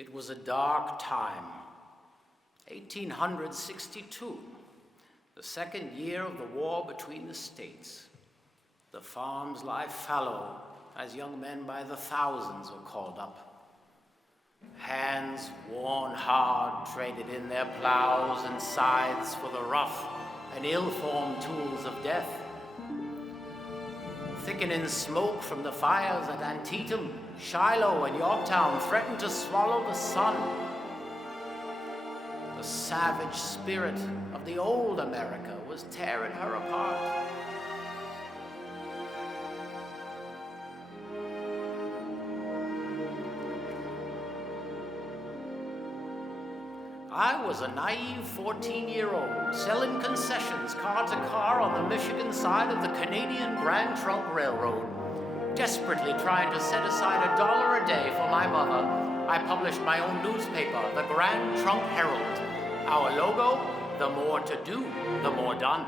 It was a dark time, 1862, the second year of the war between the states. The farms lie fallow as young men by the thousands were called up. Hands worn hard traded in their plows and scythes for the rough and ill-formed tools of death. Thickening smoke from the fires at Antietam, Shiloh, and Yorktown threatened to swallow the sun. The savage spirit of the old America was tearing her apart. I was a naive 14-year-old selling concessions car to car on the Michigan side of the Canadian Grand Trunk Railroad. Desperately trying to set aside $1 a day for my mother, I published my own newspaper, the Grand Trunk Herald. Our logo, the more to do, the more done.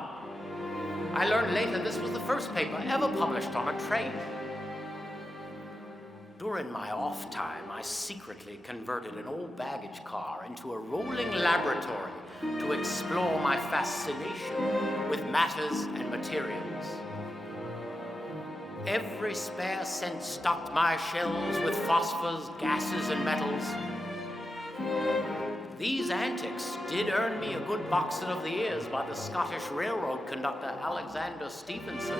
I learned later this was the first paper ever published on a train. During my off time, I secretly converted an old baggage car into a rolling laboratory to explore my fascination with matters and materials. Every spare cent stocked my shelves with phosphors, gases, and metals. These antics did earn me a good boxing of the ears by the Scottish railroad conductor Alexander Stevenson.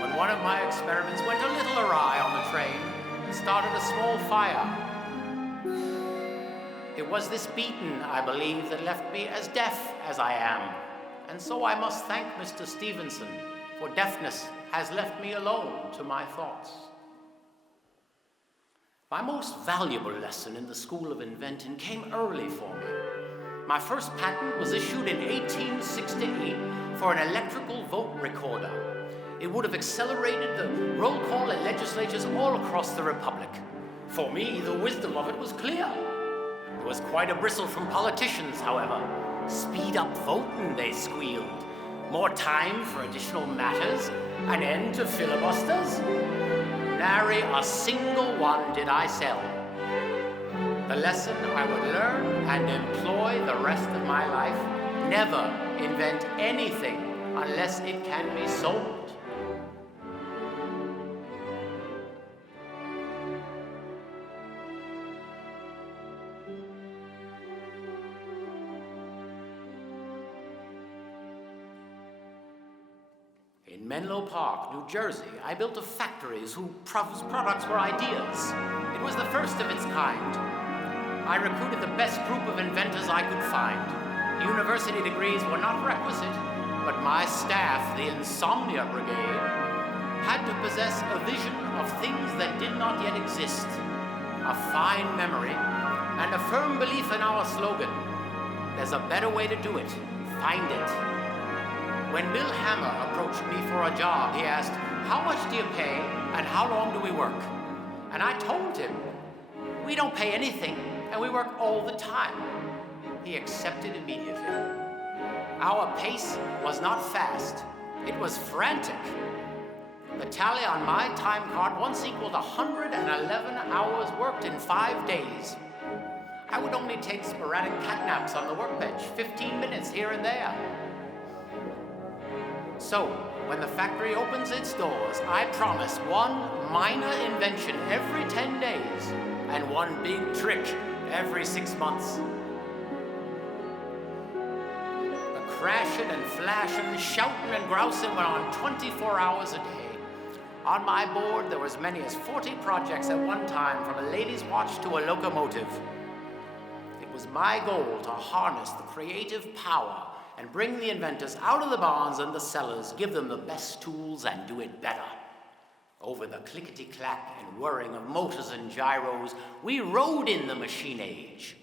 When one of my experiments went a little awry on the train, it started a small fire. It was this beating, I believe, that left me as deaf as I am. And so I must thank Mr. Stevenson, for deafness has left me alone to my thoughts. My most valuable lesson in the School of Inventing came early for me. My first patent was issued in 1868 for an electrical vote recorder. It would have accelerated the roll call at legislatures all across the Republic. For me, the wisdom of it was clear. There was quite a bristle from politicians, however. Speed up voting, they squealed. More time for additional matters, an end to filibusters. Nary a single one did I sell. The lesson I would learn and employ the rest of my life: never invent anything unless it can be sold. In Menlo Park, New Jersey, I built a factory whose products were ideas. It was the first of its kind. I recruited the best group of inventors I could find. University degrees were not requisite, but my staff, the Insomnia Brigade, had to possess a vision of things that did not yet exist, a fine memory, and a firm belief in our slogan: there's a better way to do it. Find it. When Bill Hammer approached me for a job, he asked, "How much do you pay and how long do we work?" And I told him, "We don't pay anything and we work all the time." He accepted immediately. Our pace was not fast, it was frantic. The tally on my time card once equaled 111 hours worked in 5 days. I would only take sporadic catnaps on the workbench, 15 minutes here and there. So, when the factory opens its doors, I promise one minor invention every 10 days and one big trick every 6 months. The crashing and flashing, shouting and grousing went on 24 hours a day. On my board, there were as many as 40 projects at one time, from a lady's watch to a locomotive. It was my goal to harness the creative power and bring the inventors out of the barns and the cellars, give them the best tools, and do it better. Over the clickety-clack and whirring of motors and gyros, we rode in the machine age.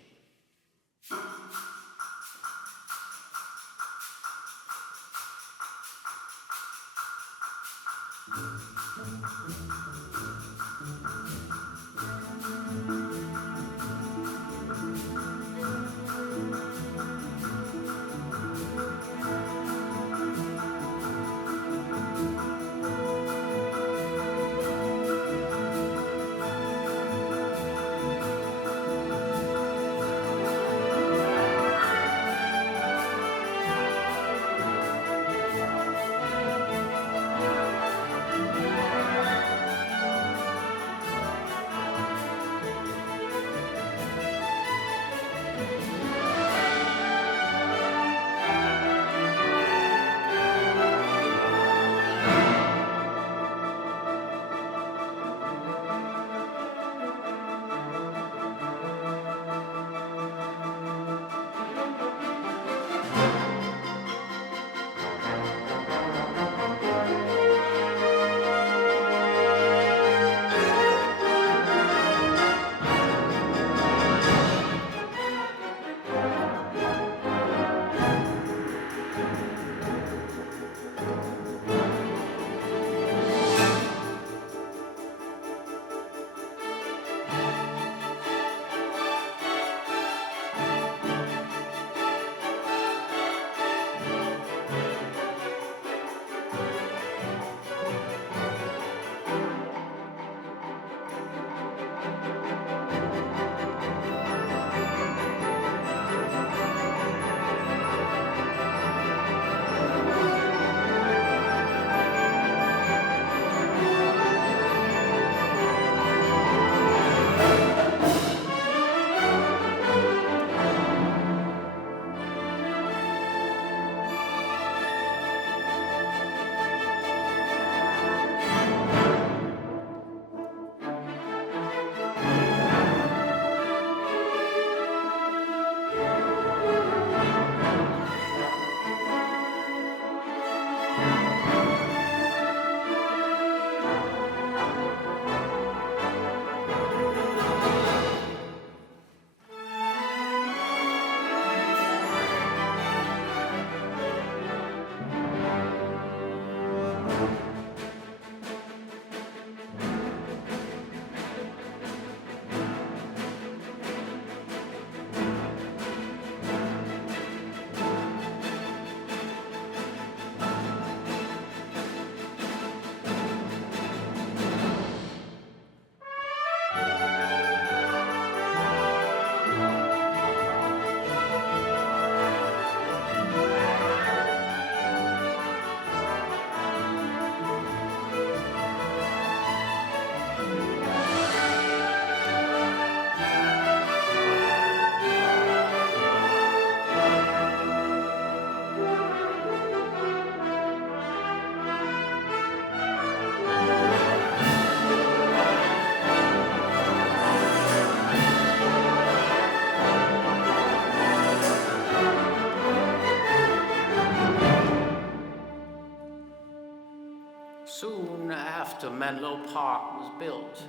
Soon after Menlo Park was built,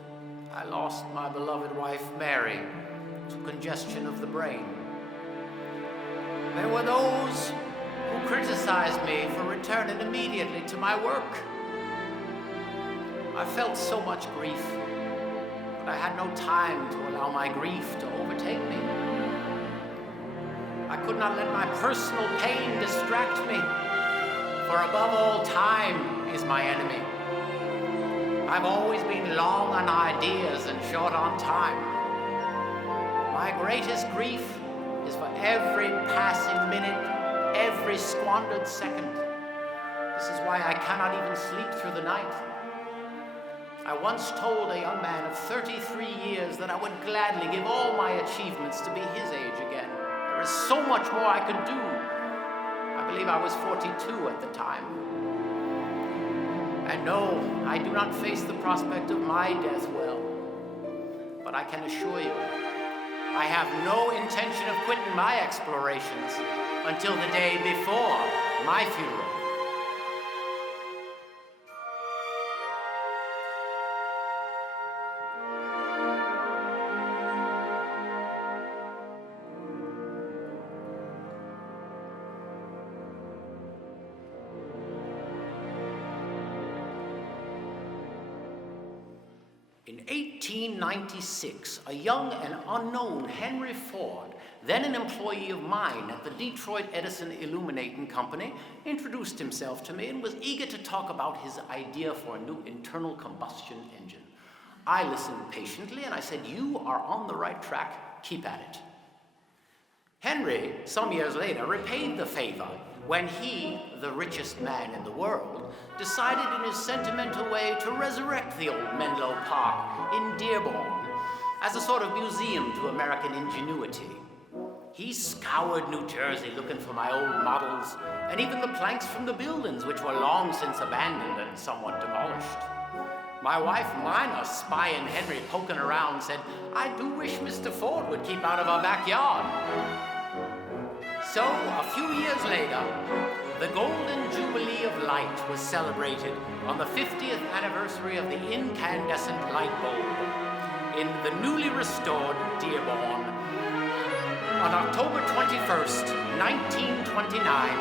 I lost my beloved wife, Mary, to congestion of the brain. There were those who criticized me for returning immediately to my work. I felt so much grief, but I had no time to allow my grief to overtake me. I could not let my personal pain distract me, for above all, time is my enemy. I've always been long on ideas and short on time. My greatest grief is for every passing minute, every squandered second. This is why I cannot even sleep through the night. I once told a young man of 33 years that I would gladly give all my achievements to be his age again. There is so much more I could do. I believe I was 42 at the time. And no, I do not face the prospect of my death well. But I can assure you, I have no intention of quitting my explorations until the day before my funeral. In 1896, a young and unknown Henry Ford, then an employee of mine at the Detroit Edison Illuminating Company, introduced himself to me and was eager to talk about his idea for a new internal combustion engine. I listened patiently and I said, "You are on the right track, keep at it." Henry, some years later, repaid the favor when he, the richest man in the world, decided in his sentimental way to resurrect the old Menlo Park in Dearborn as a sort of museum to American ingenuity. He scoured New Jersey looking for my old models and even the planks from the buildings, which were long since abandoned and somewhat demolished. My wife Mina, spying Henry poking around, said, "I do wish Mr. Ford would keep out of our backyard." So, a few years later, the Golden Jubilee of Light was celebrated on the 50th anniversary of the incandescent light bulb in the newly restored Dearborn. On October 21st, 1929,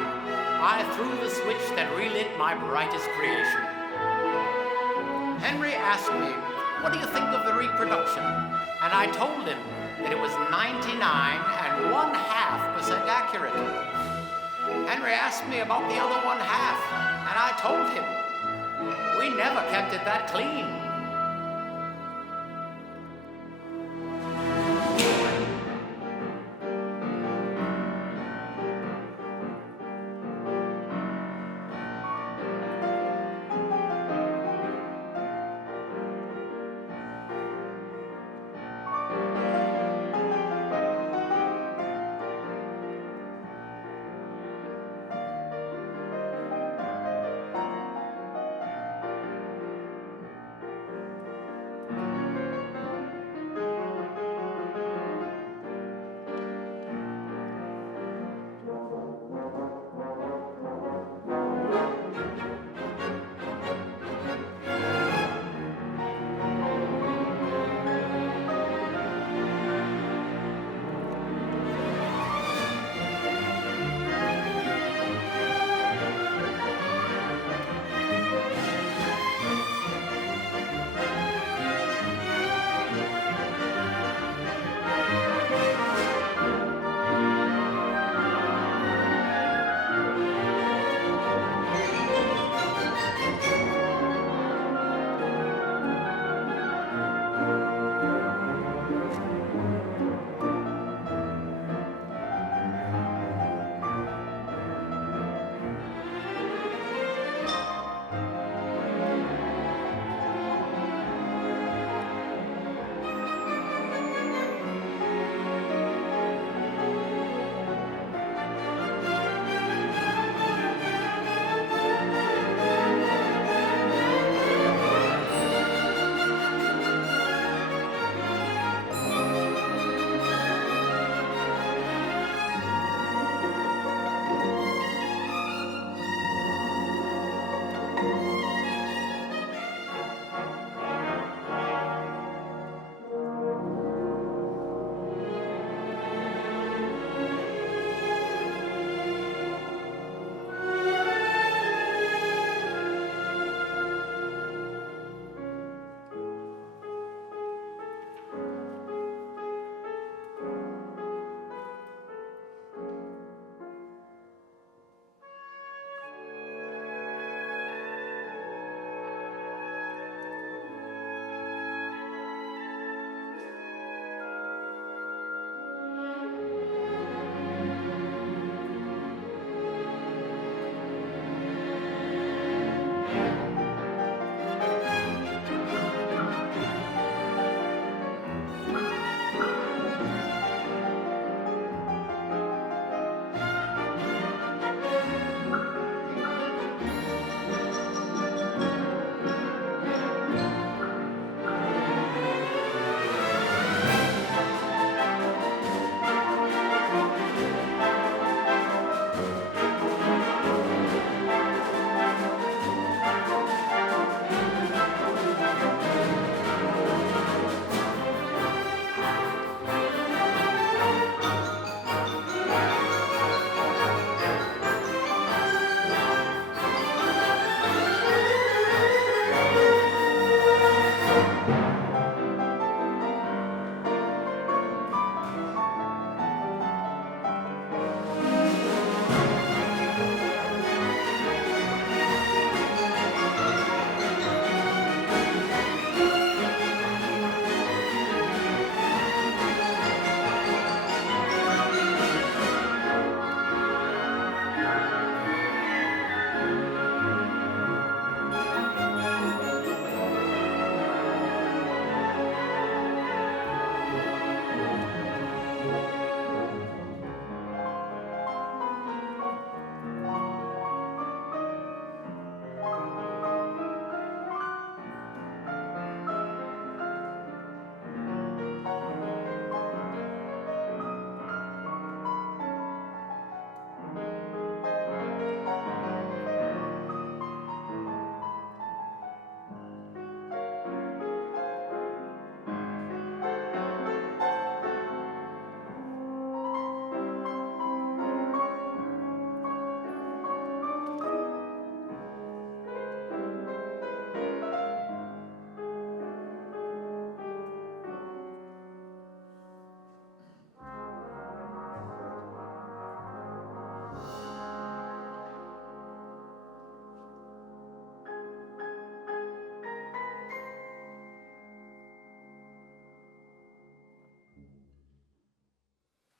I threw the switch that relit my brightest creation. Henry asked me, "What do you think of the reproduction?" And I told him that it was 99.5% accurate. Henry asked me about the other 1/2, and I told him, "We never kept it that clean."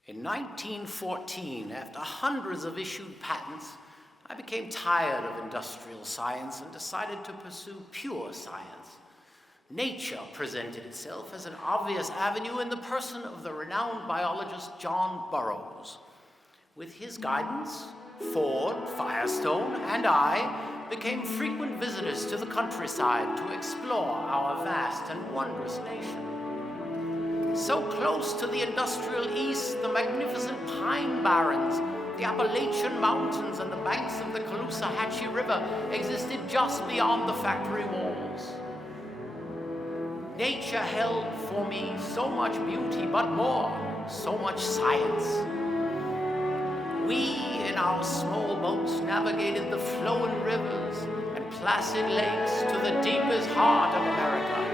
In 1914, after hundreds of issued patents, I became tired of industrial science and decided to pursue pure science. Nature presented itself as an obvious avenue in the person of the renowned biologist John Burroughs. With his guidance, Ford, Firestone, and I became frequent visitors to the countryside to explore our vast and wondrous nation. So close to the industrial east, the magnificent pine barrens, the Appalachian Mountains, and the banks of the Caloosahatchee River existed just beyond the factory walls. Nature held for me so much beauty, but more, so much science. We, in our small boats, navigated the flowing rivers and placid lakes to the deepest heart of America.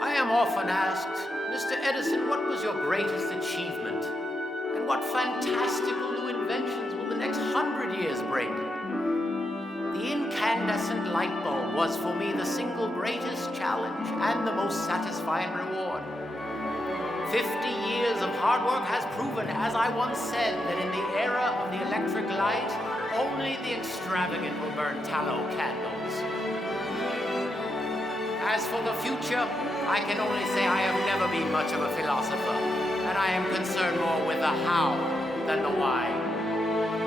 I am often asked, Mr. Edison, what was your greatest achievement? And what fantastical new inventions will the next 100 years bring? The incandescent light bulb was for me the single greatest challenge and the most satisfying reward. 50 years of hard work has proven, as I once said, that in the era of the electric light, only the extravagant will burn tallow candles. As for the future, I can only say I have never been much of a philosopher, and I am concerned more with the how than the why.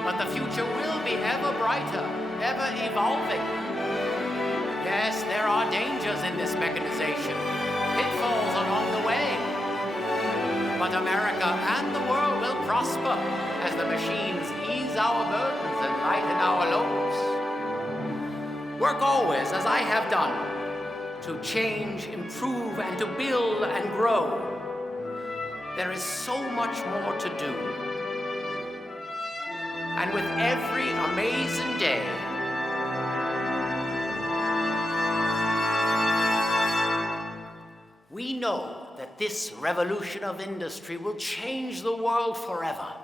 But the future will be ever brighter, ever evolving. Yes, there are dangers in this mechanization, pitfalls along the way. But America and the world will prosper as the machines ease our burdens and lighten our loads. Work always, as I have done, to change, improve, and to build and grow. There is so much more to do. And with every amazing day, we know that this revolution of industry will change the world forever.